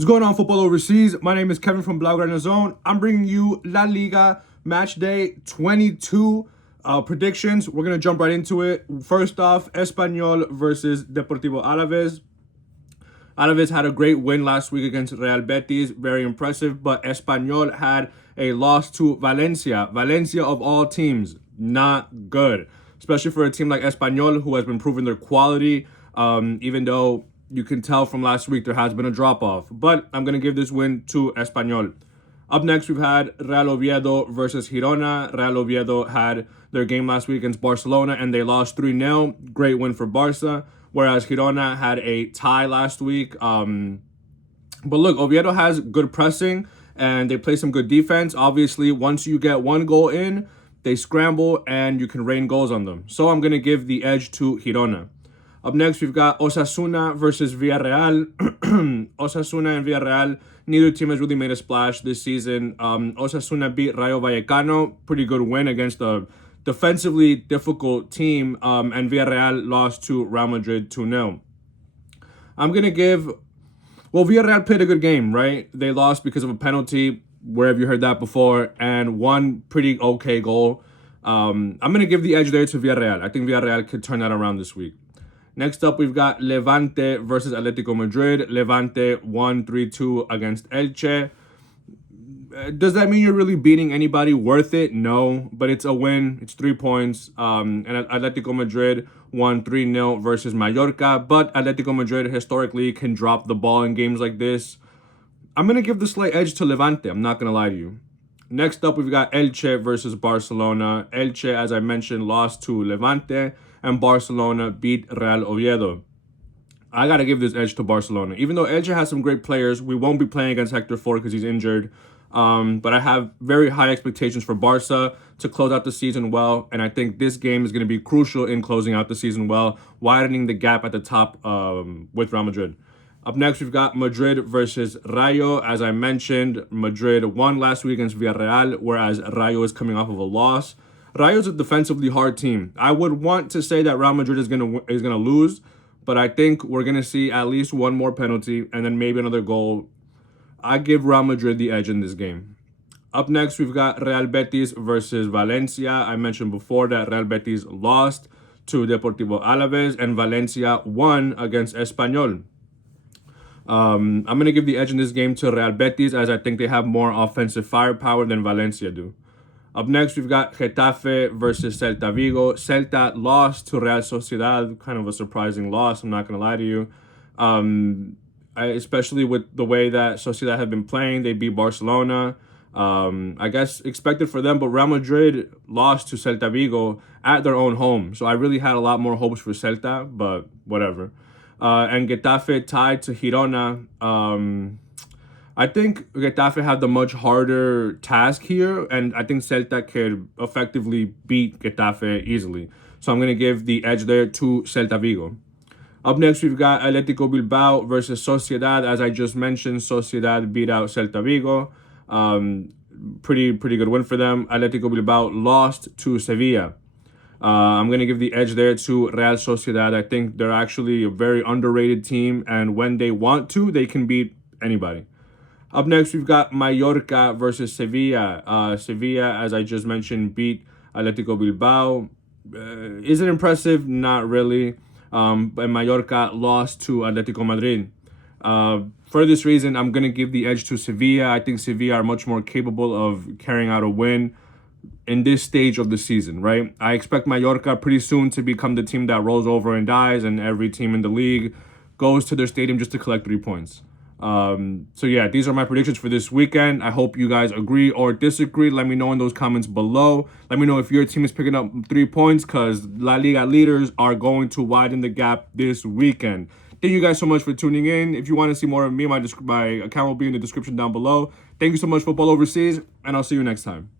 What's going on, football overseas? My name is Kevin from Blaugrana Zone. I'm bringing you La Liga Matchday 22 predictions. We're going to jump right into it. First off, Espanyol versus Deportivo Alaves. Alaves had a great win last week against Real Betis. Very impressive. But Espanyol had a loss to Valencia. Valencia, of all teams, not good. Especially for a team like Espanyol, who has been proving their quality, even though you can tell from last week there has been a drop-off. But I'm going to give this win to Espanyol. Up next, we've had Real Oviedo versus Girona. Real Oviedo had their game last week against Barcelona, and they lost 3-0. Great win for Barça. Whereas Girona had a tie last week. But look, Oviedo has good pressing, and they play some good defense. Obviously, once you get one goal in, they scramble, and you can rain goals on them. So I'm going to give the edge to Girona. Up next, we've got Osasuna versus Villarreal. Osasuna and Villarreal, neither team has really made a splash this season. Osasuna beat Rayo Vallecano. Pretty good win against a defensively difficult team. And Villarreal lost to Real Madrid 2-0. I'm going to give... Well, Villarreal played a good game, right? They lost because of a penalty. Where have you heard that before? And one pretty okay goal. I'm going to give the edge there to Villarreal. I think Villarreal could turn that around this week. Next up, we've got Levante versus Atletico Madrid. Levante won 3-2 against Elche. Does that mean you're really beating anybody worth it? No, but it's a win. It's 3 points. And Atletico Madrid won 3-0 versus Mallorca. But Atletico Madrid historically can drop the ball in games like this. I'm going to give the slight edge to Levante. I'm not going to lie to you. Next up, we've got Elche versus Barcelona. Elche, as I mentioned, lost to Levante, and Barcelona beat Real Oviedo. I got to give this edge to Barcelona. Even though Elche has some great players, we won't be playing against Hector Ford because he's injured. But I have very high expectations for Barca to close out the season well, and I think this game is going to be crucial in closing out the season well, widening the gap at the top with Real Madrid. Up next, we've got Madrid versus Rayo. As I mentioned, Madrid won last week against Villarreal, whereas Rayo is coming off of a loss. Rayo's a defensively hard team. I would want to say that Real Madrid is gonna lose, but I think we're gonna see at least one more penalty and then maybe another goal. I give Real Madrid the edge in this game. Up next, we've got Real Betis versus Valencia. I mentioned before that Real Betis lost to Deportivo Alaves and Valencia won against Espanyol. I'm going to give the edge in this game to Real Betis, as I think they have more offensive firepower than Valencia do. Up next, we've got Getafe versus Celta Vigo. Celta lost to Real Sociedad, kind of a surprising loss, I'm not going to lie to you. Especially with the way that Sociedad have been playing, they beat Barcelona. I guess expected for them, but Real Madrid lost to Celta Vigo at their own home. So I really had a lot more hopes for Celta, but whatever. And Getafe tied to Girona. I think Getafe had the much harder task here, and I think Celta could effectively beat Getafe easily. So I'm going to give the edge there to Celta Vigo. Up next, we've got Atletico Bilbao versus Sociedad. As I just mentioned, Sociedad beat out Celta Vigo. Pretty good win for them. Atletico Bilbao lost to Sevilla. I'm going to give the edge there to Real Sociedad. I think they're actually a very underrated team, and when they want to, they can beat anybody. Up next, we've got Mallorca versus Sevilla. Sevilla, as I just mentioned, beat Atletico Bilbao. Is it impressive? Not really. But Mallorca lost to Atletico Madrid. For this reason, I'm going to give the edge to Sevilla. I think Sevilla are much more capable of carrying out a win in this stage of the season, right? I expect Mallorca pretty soon to become the team that rolls over and dies, and every team in the league goes to their stadium just to collect 3 points. So yeah, these are my predictions for this weekend. I hope you guys agree or disagree. Let me know in those comments below. Let me know if your team is picking up 3 points, because La Liga leaders are going to widen the gap this weekend. Thank you guys so much for tuning in. If you want to see more of me, my account will be in the description down below. Thank you so much, Football Overseas, and I'll see you next time.